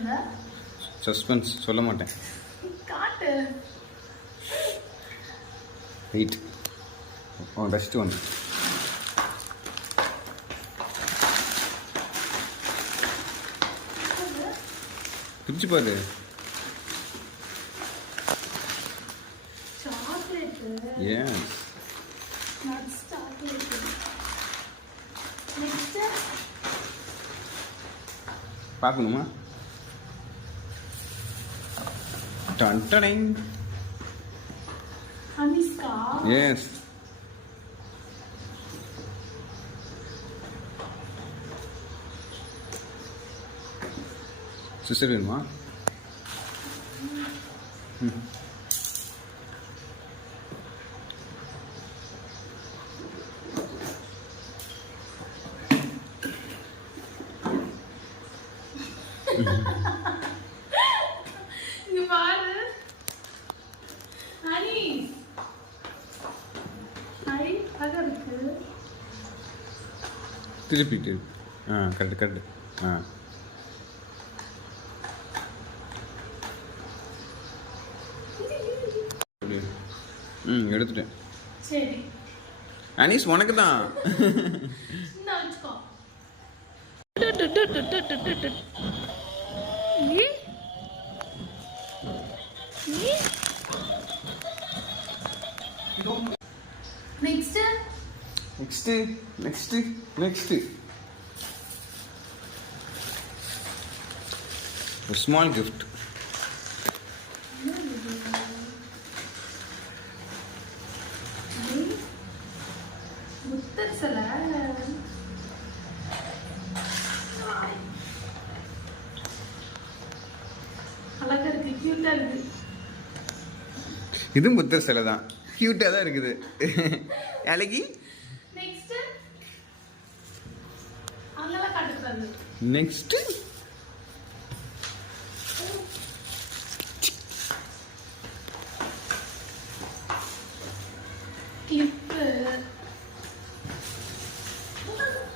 சொல்லுங்க. சஸ்பென்ஸ் சொல்ல மாட்டேன். காட்டு. வெயிட். டஸ்ட் ஒன்று. பிரிச்சு பாரு. Chocolate. Yes. Nuts chocolate. Next பார்க்கணுமா? Done done. Aniska. Yes. Sister வேணுமா? இங்க பாரு. ஹனி. ஹாய், அங்க இருக்கு. திருப்பிட்டு. Correct correct. எடுத்துட்டேன். சரி. அனீஸ் உனக்கு தான். நான் வச்சுக்கோ. Next next next next a small gift. முத்தர் சிலை. அழகா இருக்கு, கியூட்டா இருக்கு. இதுவும் புத்தர் சிலை தான். கியூட்டா தான் இருக்குது. அழகி. நெக்ஸ்ட் அங்கெல்லாம் காட்டுறாங்க. Next clip.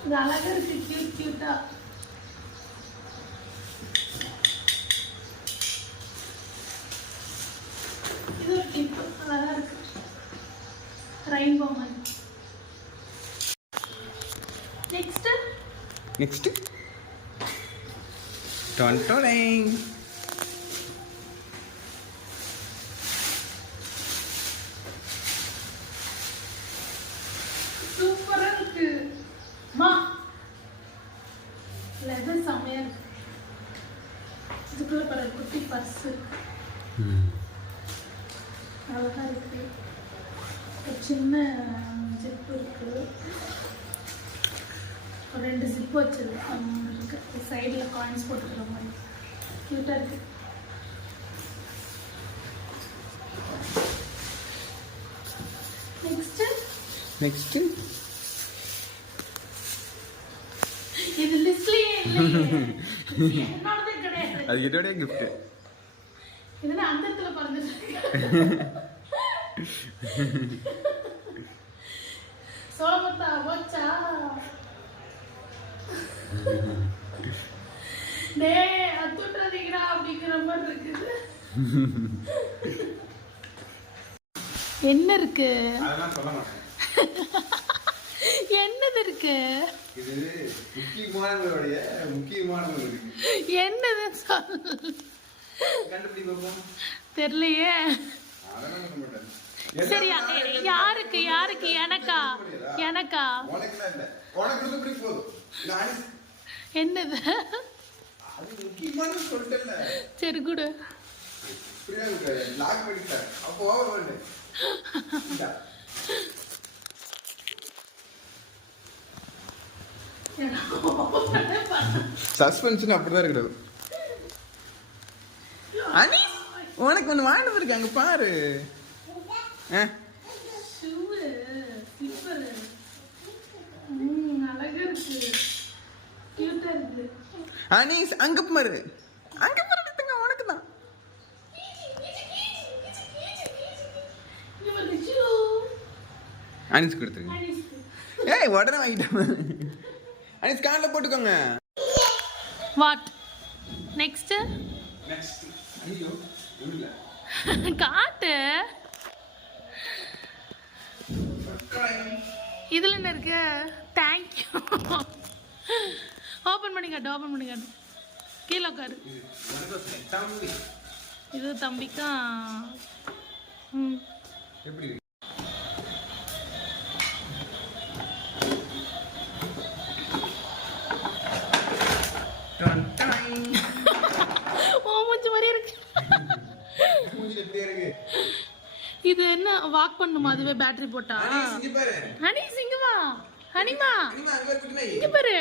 இது அழகா இருக்கு, கியூட்டா. இது ஒரு கிளிப், அழகா இருக்கு. ரெயின்போ மாதிரி. Next next done done. சூப்பரா இருக்கு. மா லெதர் செமையா இருக்கு. இதுக்குள்ள பாரு குட்டி பர்ஸ். அழகா இருக்கு. ஒரு சின்ன ஜிப் இருக்கு. ஒரு 2 ஜிப் வச்சது இருக்கு. சைடில் காயின்ஸ் போட்டுக்கிற மாதிரி கியூட்டா இருக்கு. நெக்ஸ்ட் நெக்ஸ்ட் இது லிஸ்ட்லயே இல்லையே. என்னோடது கிடையாது. அது இதோட கிஃப்ட். இதுல அந்தத்துல பறந்துட்டு சோமத்தா போச்சா. டேய் அத்துட்றீங்கடா அப்படிங்கிற மாதிரி இருக்குது. என்ன இருக்கு? அதெல்லாம் சொல்ல மாட்டேன். என்னது இருக்கு? இது முக்கியமானவருடைய முக்கியமானது இருக்கு. என்னது சொல். கண்டுபிடி பாப்போம். தெரியலையே. அதெல்லாம் சொல்ல மாட்டேன். சரி, யாருக்கு யாருக்கு? எனக்கா? எனக்கா? உனக்கு இல்ல. உனக்கு இது பிடி போதும். நான் என்னது? அது முக்கியமானது சொல்றேன்ல. சரி குடு. பிரியாங்க லாக் பண்ணிட்டேன். அப்போ ஓவர் பண்ணு. இந்தா. சஸ்பென்ஷன் அப்படிதான் இருக்குது. அனி உனக்கு ஒன்று வாங்கிட்டு இருக்கு அங்க பாரு. அனீஸ் அங்க பாரு. அங்க பாரு உனக்கு தான். அனீஸ் கொடுத்துருங்க. ஏய் உடனே வாங்கிட்டேன். அனீஸ் காலில் போட்டுக்கோங்க. வாட் நெக்ஸ்ட் நெக்ஸ்ட் ஐயோ இல்ல காட்டு. இதுல என்ன இருக்கு? தேங்க்யூ. ஓபன் பண்ணி காட்டு, ஓபன் பண்ணி காட்டு. கீழே உட்காரு. தம்பி இது தம்பிக்கா. எப்படி மூஞ்சி மாதிரி இருக்கு. இது என்ன வாக் பண்ணுமா? அதுவே பேட்டரி போட்டா? ஹனி சிங்க வா. ஹனிமா இங்க பாரு.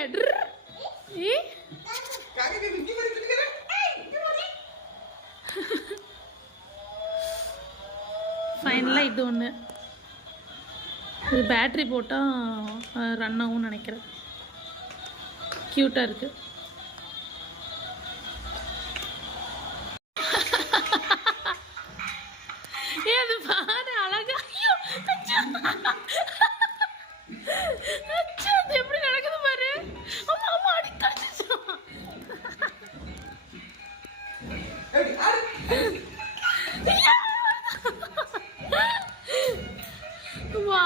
ஃபைனலாக இது ஒன்று. இது பேட்டரி போட்டால் ரன் ஆகும்னு நினைக்கிறேன். க்யூட்டாக இருக்கு. அது பாரு அழகா. ஐயோ அச்சா. அச்சா, அது எப்படி நடக்குது பாரு. அம்மா அம்மா அடி கடிச்சிச்சு. வா